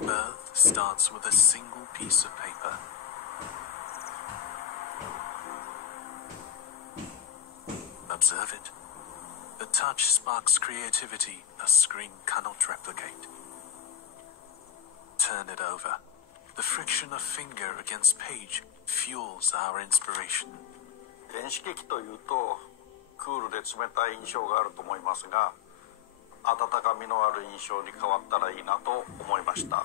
rebirth starts with a single piece of paper. Observe it. The touch sparks creativity a screen cannot replicate. Turn it over. The friction of finger against page fuels our inspiration. 電子機器というとクールで冷たい印象があると思いますが、温かみのある印象に変わったらいいなと思いました。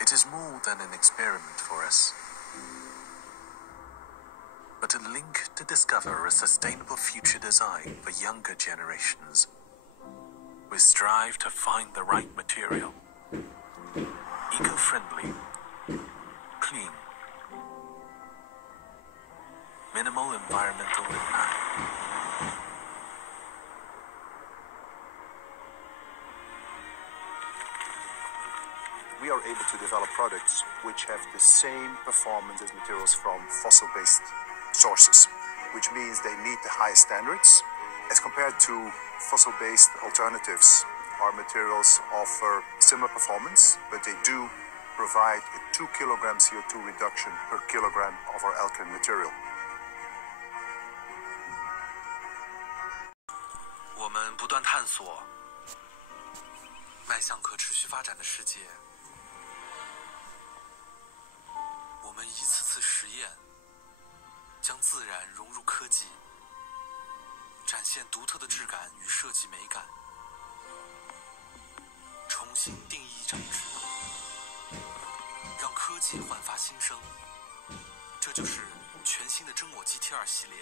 It is more than an experiment for us, but a link to discover a sustainable future design for younger generations. We strive to find the right material, eco-friendly, clean, minimal environmental impact. We are able to develop products which have the same performance as materials from fossil-based sources, which means they meet the highest standards. As compared to fossil-based alternatives, our materials offer similar performance, but they do provide a 2 kilogram CO2 reduction per kilogram of our alkaline material. 我们不断探索，迈向可持续发展的世界。我们一次次实验，将自然融入科技，展现独特的质感与设计美感，重新定义整治，让科技焕发新生。这就是全新的真我 GT2 系列。